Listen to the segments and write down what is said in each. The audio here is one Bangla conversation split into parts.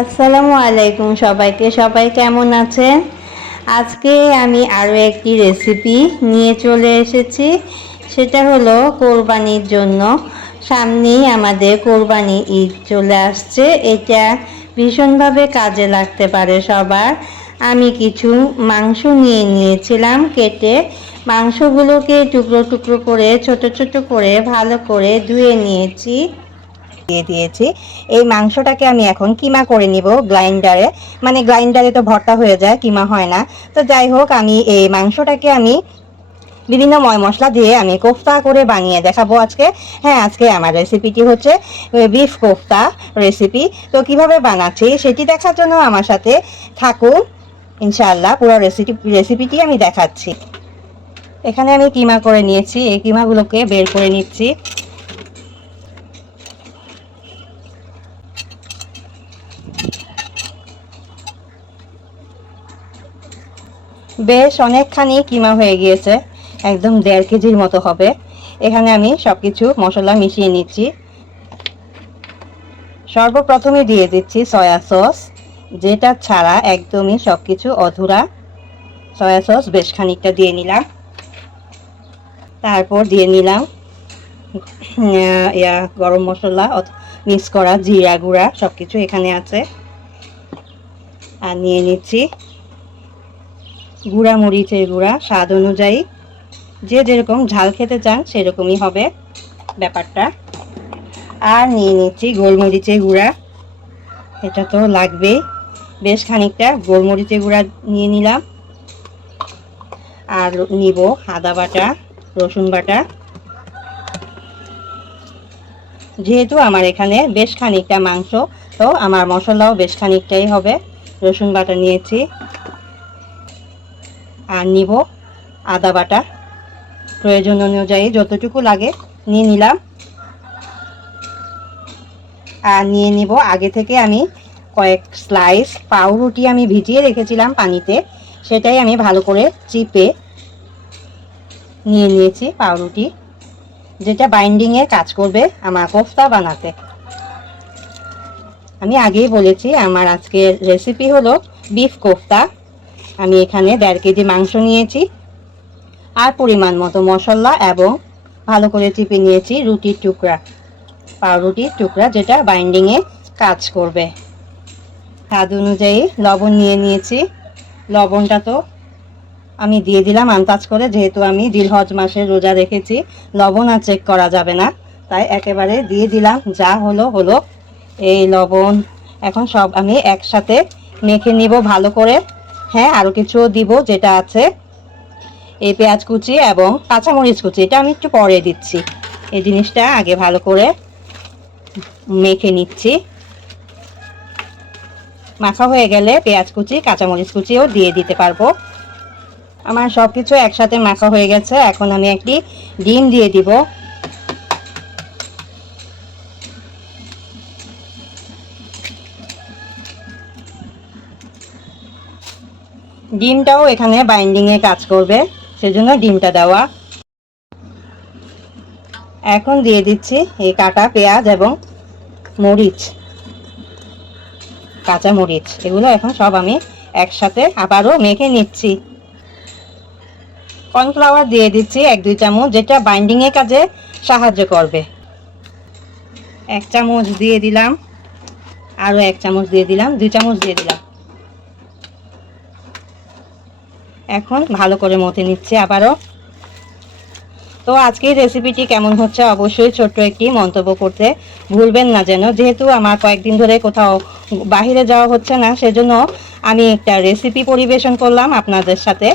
আসসালামু আলাইকুম সবাইকে। সবাই কেমন আছেন? আজকে আমি আরও একটি রেসিপি নিয়ে চলে এসেছি। সেটা হলো কোরবানির জন্য। সামনেই আমাদের কোরবানি ঈদ চলে আসছে। এটা ভীষণভাবে কাজে লাগতে পারে সবার। আমি কিছু মাংস নিয়ে নিয়েছিলাম কেটে। মাংসগুলোকে টুকরো টুকরো করে ছোট ছোট করে ভালো করে ধুয়ে নিয়েছি। দিয়ে দিয়েছি। এই মাংসটাকে আমি এখন কিমা করে নিব গ্রাইন্ডারে। মানে গ্রাইন্ডারে তো ভর্তা হয়ে যায়, কিমা হয় না। তো যাই হোক, আমি এই মাংসটাকে আমি বিভিন্ন ময় মশলা দিয়ে আমি কোফতা করে বানিয়ে দেখাবো আজকে। হ্যাঁ, আজকে আমার রেসিপিটি হচ্ছে বিফ কোফতা রেসিপি। তো কিভাবে বানাচ্ছি সেটি দেখার জন্য আমার সাথে থাকুন। ইনশাআল্লাহ পুরো রেসিপিটি আমি দেখাচ্ছি। এখানে আমি কিমা করে নিয়েছি। এই কিমাগুলোকে বের করে নিচ্ছি। বেশ অনেকখানি কিমা হয়ে গিয়েছে, একদম 1.5 কেজির মতো হবে। এখানে আমি সব কিছু মশলা মিশিয়ে নিচ্ছি। সর্বপ্রথমে দিয়ে দিচ্ছি সয়া সস, যেটা ছাড়া একদমই সব কিছু অধুরা। সয়া সস বেশ খানিকটা দিয়ে নিলাম। তারপর দিয়ে নিলাম গরম মশলা, মিক্স করা জিরা গুঁড়া, সব কিছু এখানে আছে। আর নিয়ে নিচ্ছি গুঁড়া মরিচের গুঁড়া, স্বাদ অনুযায়ী। যে যেরকম ঝাল খেতে চান সেরকমই হবে ব্যাপারটা। আর নিয়ে নিচ্ছি গোলমরিচের গুঁড়া, এটা তো লাগবেই। বেশ খানিকটা গোলমরিচের গুঁড়া নিয়ে নিলাম। আর নিব আদা বাটা, রসুন বাটা। যেহেতু আমার এখানে বেশ খানিকটা মাংস, তো আমার মশলাও বেশ খানিকটাই হবে। রসুন বাটা নিয়েছি। আর নিব আদা বাটা, প্রয়োজন অনুযায়ী যতটুকু লাগে নিয়ে নিলাম। আর নিয়ে নিব আগে থেকে আমি কয়েক স্লাইস পাউরুটি আমি ভিজিয়ে রেখেছিলাম পানিতে, সেটাই আমি ভালো করে চিপে নিয়ে নিয়েছি। পাউরুটি যেটা বাইন্ডিংয়ে কাজ করবে আমার কোফতা বানাতে। আমি আগেই বলেছি আমার আজকের রেসিপি হলো বিফ কোফতা। আমি এখানে 1.5 কেজি মাংস নিয়েছি। আর পরিমাণ মতো মশলা এবং ভালো করে চিপে নিয়েছি রুটির টুকরা, পাউরুটির টুকরা, যেটা বাইন্ডিংয়ে কাজ করবে। স্বাদ অনুযায়ী লবণ নিয়ে নিয়েছি। লবণটা তো আমি দিয়ে দিলাম আন্দাজ করে, যেহেতু আমি জিলহজ মাসে রোজা রেখেছি, লবণ আর চেক করা যাবে না, তাই একেবারে দিয়ে দিলাম। যা হলো হলো। এই লবণ এখন সব আমি একসাথে মেখে নিব ভালো করে। হ্যাঁ, আরও কিছু দিব, যেটা আছে এই পেঁয়াজ কুচি এবং কাঁচামরিচ কুচি, এটা আমি একটু পরে দিচ্ছি। এই জিনিসটা আগে ভালো করে মেখে নিচ্ছি। মাখা হয়ে গেলে পেঁয়াজ কুচি, কাঁচামরিচ কুচিও দিয়ে দিতে পারবো। আমার সব কিছু একসাথে মাখা হয়ে গেছে। এখন আমি একটি ডিম দিয়ে দিব। ডিমটাও এখানে বাইন্ডিংয়ে কাজ করবে, সেজন্য ডিমটা দেওয়া। এখন দিয়ে দিচ্ছি এই কাটা পেঁয়াজ এবং মরিচ, কাঁচা মরিচ, এগুলো এখন সব আমি একসাথে আবারও মেখে নিচ্ছি। কর্নফ্লাওয়ার দিয়ে দিচ্ছি 1-2 চামচ, যেটা বাইন্ডিংয়ের কাজে সাহায্য করবে। 1 চামচ দিয়ে দিলাম, আরও 1 চামচ দিয়ে দিলাম, 2 চামচ দিয়ে দিলাম। এখন ভালো করে মথে নিচ্ছি আবারও। তো আজকের রেসিপিটি কেমন হচ্ছে অবশ্যই ছোট্ট একটি মন্তব্য করতে ভুলবেন না যেন। যেহেতু আমার কয়েকদিন ধরে কোথাও বাহিরে যাওয়া হচ্ছে না, সেজন্য আমি একটা রেসিপি পরিবেশন করলাম আপনাদের সাথে।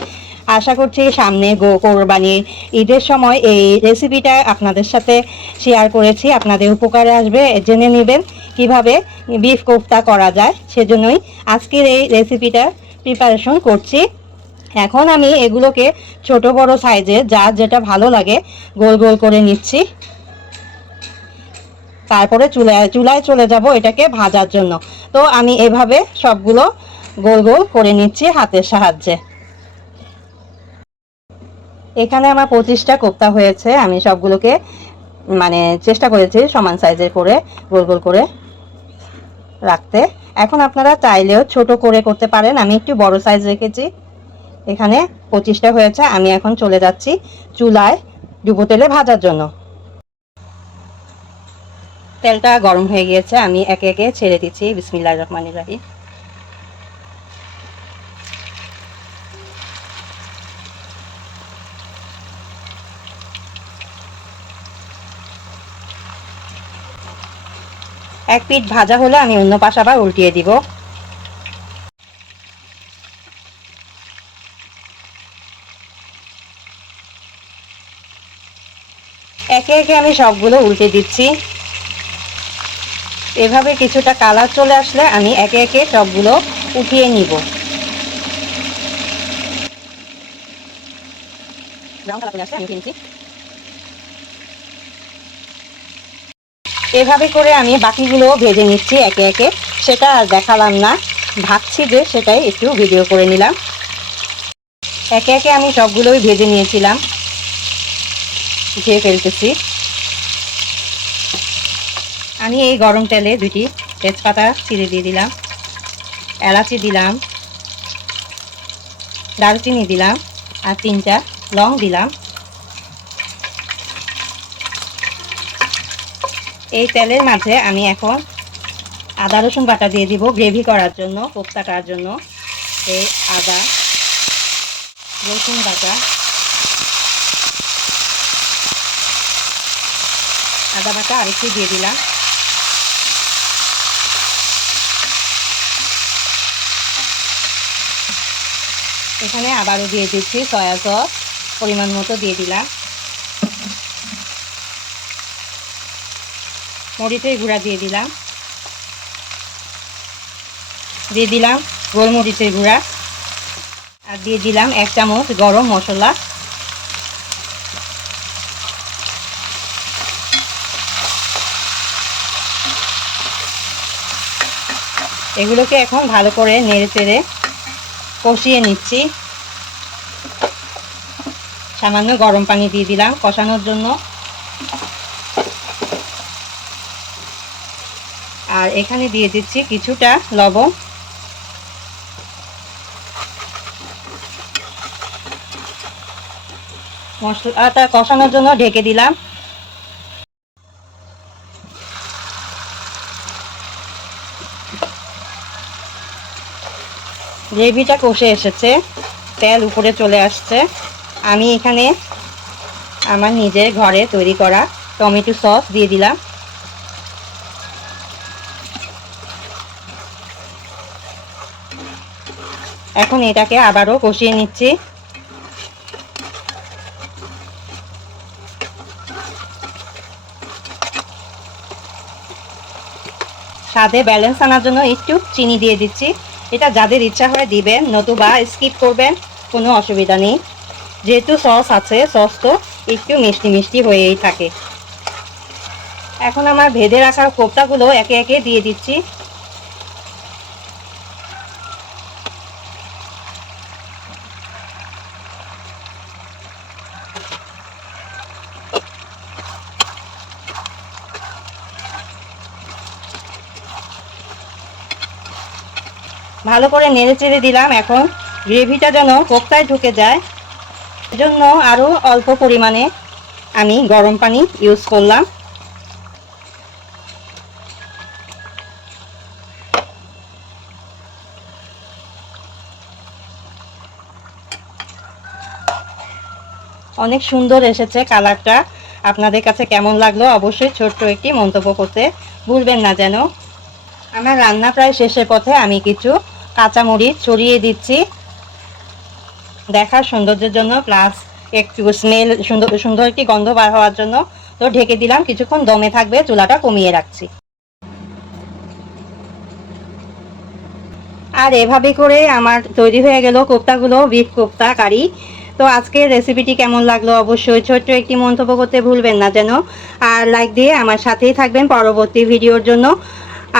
আশা করছি সামনে কোরবানির ঈদের সময় এই রেসিপিটা আপনাদের সাথে শেয়ার করেছি, আপনাদের উপকারে আসবে। জেনে নেবেন কিভাবে বিফ কোফতা করা যায়, সেজন্যই আজকের এই রেসিপিটা প্রিপারেশন করছি। এখন আমি এগুলোকে ছোট বড় সাইজে যার যেটা ভালো লাগে গোল গোল করে নিচ্ছি। তারপরে চুলায় চলে যাব এটাকে ভাজার জন্য। তো আমি এভাবে সবগুলো গোল গোল করে নিচ্ছি হাতের সাহায্যে। এখানে আমার 25টা কোফতা হয়েছে। আমি সবগুলোকে চেষ্টা করেছি সমান সাইজের করে গোল গোল করে রাখতে। এখন আপনারা চাইলেও ছোট করে করতে পারেন, আমি একটু বড় সাইজ রেখেছি। এখানে 25টা হয়েছে। আমি এখন চলে যাচ্ছি চুলায় ডুবো তেলে ভাজার জন্য। তেলটা গরম হয়ে গিয়েছে, আমি একে একে ছেড়ে দিচ্ছি। বিসমিল্লাহির রহমানির রহিম। এক পিঠ ভাজা হলে আমি অন্য পাশ আবার উল্টিয়ে দিব। একে একে আমি সবগুলো উল্টে দিচ্ছি। এভাবে কিছুটা কালার চলে আসলে আমি একে একে সবগুলো উঠিয়ে নিব। ব্রাউন কালার চলে আসলে আমি উঠিয়ে নিচ্ছি। এভাবে করে আমি বাকিগুলো ভেজে নিচ্ছি একে একে। সেটা আর দেখালাম না, ভাজছি যে সেটাই একটু ভিডিও করে নিলাম। একে একে আমি সবগুলোই ভেজে নিয়েছিলাম, উঠিয়ে ফেলতেছি। আমি এই গরম তেলে 2টি তেজপাতা ছিঁড়ে দিয়ে দিলাম, এলাচি দিলাম, দারুচিনি দিলাম আর 3টা লং দিলাম। এই তেলের মাঝে আমি এখন আদা রসুন বাটা দিয়ে দিব গ্রেভি করার জন্য, কোফতাটার জন্য। এই আদা রসুন বাটা, আদা বাটা আরেকটু দিয়ে দিলাম। এখানে আবারও দিয়ে দিচ্ছি সয়া সস, পরিমাণ মতো দিয়ে দিলাম। মরিচের গুঁড়া দিয়ে দিলাম, দিয়ে দিলাম গোলমরিচের গুঁড়া, আর দিয়ে দিলাম 1 চামচ গরম মশলা। এগুলোকে এখন ভালো করে নেড়ে চেড়ে কষিয়ে নিচ্ছি। সামান্য গরম পানি দিয়ে দিলাম কষানোর জন্য। আর এখানে দিয়ে দিচ্ছি কিছুটা লবণ। মশলাটা কষানোর জন্য ঢেকে দিলাম। গ্রেভিটা কষে এসেছে, তেল উপরে চলে আসছে। আমি এখানে আমার নিজের ঘরে তৈরি করা টমেটো সস দিয়ে দিলাম। এখন এটাকে আবারও কষিয়ে নিচ্ছি। স্বাদে ব্যালেন্স আনার জন্য একটু চিনি দিয়ে দিচ্ছি। এটা যাদের ইচ্ছা হয় দিবেন, নতুবা স্কিপ করবেন, কোনো অসুবিধা নেই। যেহেতু সস আছে, সস তো একটু মিষ্টি মিষ্টি হয়েই থাকে। এখন আমার ভেজে রাখা কোফতাগুলো একে একে দিয়ে দিচ্ছি। ভালো করে নেড়ে চেড়ে দিলাম। এখন গ্রেভিটা যেন কোফতায় ঢুকে যায়, এজন্য আরও অল্প পরিমাণে আমি গরম পানি ইউজ করলাম। অনেক সুন্দর এসেছে কালারটা। আপনাদের কাছে কেমন লাগলো অবশ্যই ছোট্ট একটি মন্তব্য করতে ভুলবেন না যেন। আমার রান্না প্রায় শেষের পথে, আমি কিছু কাঁচামরিচ ছড়িয়ে দিচ্ছি দেখার সৌন্দর্যের জন্য, প্লাস একটু স্মেল সুন্দর একটি গন্ধ বার হওয়ার জন্য। তো ঢেকে দিলাম, কিছুক্ষণ দমে থাকবে, চুলাটা কমিয়ে রাখছি। আর এভাবে করে আমার তৈরি হয়ে গেল কোফতাগুলো, বিফ কোফতা কারি। তো আজকের রেসিপিটি কেমন লাগলো অবশ্যই ছোট্ট একটি মন্তব্য করতে ভুলবেন না যেন। আর লাইক দিয়ে আমার সাথেই থাকবেন পরবর্তী ভিডিওর জন্য।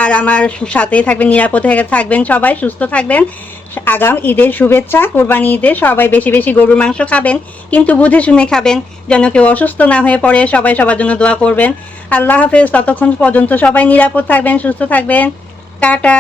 আর আমার সাথেই থাকবেন, নিরাপদে থাকবেন, সবাই সুস্থ থাকবেন। আগাম ঈদের শুভেচ্ছা। কোরবানি ঈদে সবাই বেশি বেশি গরুর মাংস খাবেন, কিন্তু বুঝে শুনে খাবেন, যেন কেউ অসুস্থ না হয়ে পড়ে। সবাই সবার জন্য দোয়া করবেন। আল্লাহ হাফেজ। ততক্ষণ পর্যন্ত সবাই নিরাপদ থাকবেন, সুস্থ থাকবেন। টাটা।